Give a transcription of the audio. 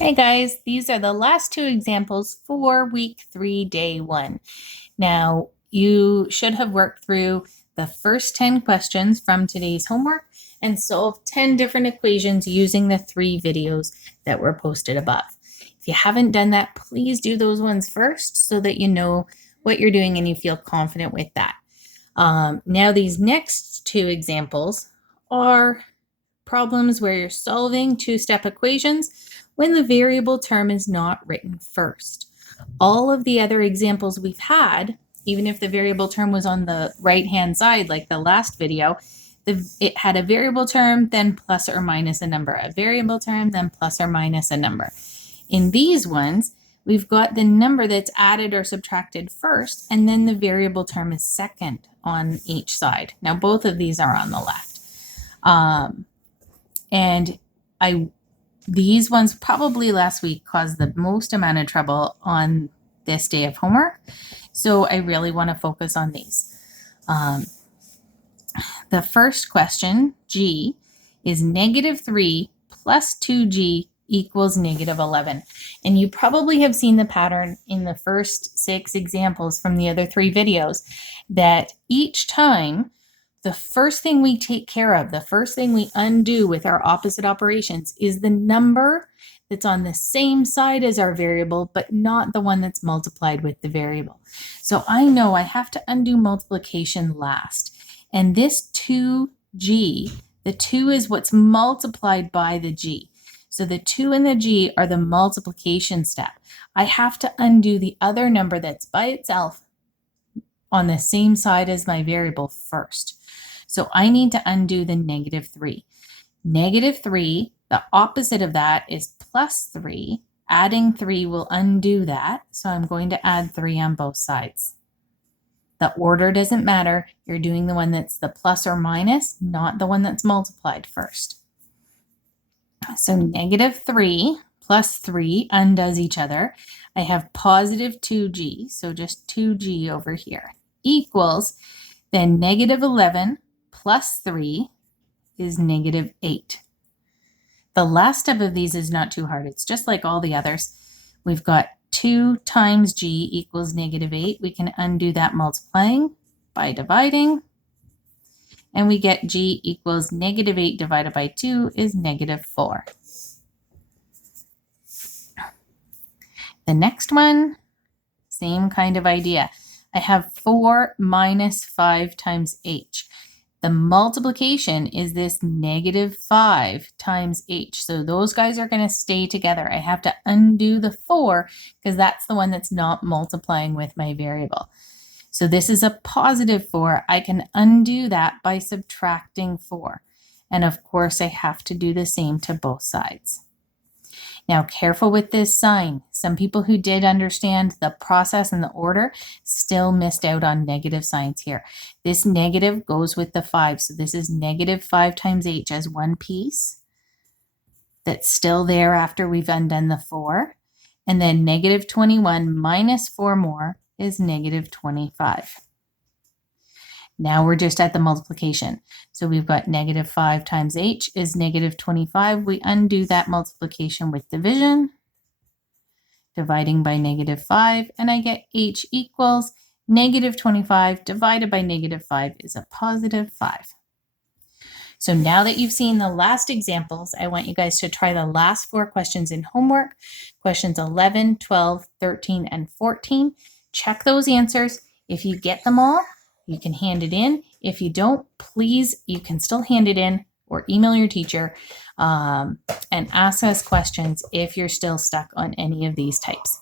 Hey guys, these are the last two examples for week 3, day 1. Now, you should have worked through the first 10 questions from today's homework and solved 10 different equations using the 3 videos that were posted above. If you haven't done that, please do those ones first so that you know what you're doing and you feel confident with that. Now, these next 2 examples are problems where you're solving 2-step equations when the variable term is not written first. All of the other examples we've had, even if the variable term was on the right-hand side, like the last video, it had a variable term, then plus or minus a number, a variable term, then plus or minus a number. In these ones, we've got the number that's added or subtracted first, and then the variable term is second on each side. Now, both of these are on the left. These ones probably last week caused the most amount of trouble on this day of homework. So I really want to focus on these. The first question, G, is -3 plus 2G equals -11. And you probably have seen the pattern in the first 6 examples from the other 3 videos that each time the first thing we take care of, the first thing we undo with our opposite operations is the number that's on the same side as our variable, but not the one that's multiplied with the variable. So I know I have to undo multiplication last. And this 2G, the 2 is what's multiplied by the G. So the 2 and the G are the multiplication step. I have to undo the other number that's by itself on the same side as my variable first. So I need to undo the -3. -3, the opposite of that is +3. Adding 3 will undo that. So I'm going to add 3 on both sides. The order doesn't matter. You're doing the one that's the plus or minus, not the one that's multiplied first. So -3 plus 3 undoes each other. I have positive 2G, so just 2G over here, equals then -11 plus 3 is -8. The last step of these is not too hard. It's just like all the others. We've got 2 times G equals -8. We can undo that multiplying by dividing. And we get G equals -8 divided by 2 is -4. The next one, same kind of idea. I have 4 minus 5 times H. The multiplication is this -5 times H. So those guys are going to stay together. I have to undo the 4 because that's the one that's not multiplying with my variable. So this is a positive 4. I can undo that by subtracting 4. And of course, I have to do the same to both sides. Now, careful with this sign. Some people who did understand the process and the order still missed out on negative signs here. This negative goes with the 5. So this is -5 times H as one piece that's still there after we've undone the 4. And then -21 minus 4 more is -25. Now we're just at the multiplication. So we've got -5 times H is -25. We undo that multiplication with division, dividing by -5, and I get H equals -25 divided by -5 is a positive 5. So now that you've seen the last examples, I want you guys to try the last 4 questions in homework, questions 11, 12, 13, and 14. Check those answers. If you get them all, you can hand it in. If you don't, please, you can still hand it in or email your teacher and ask us questions if you're still stuck on any of these types.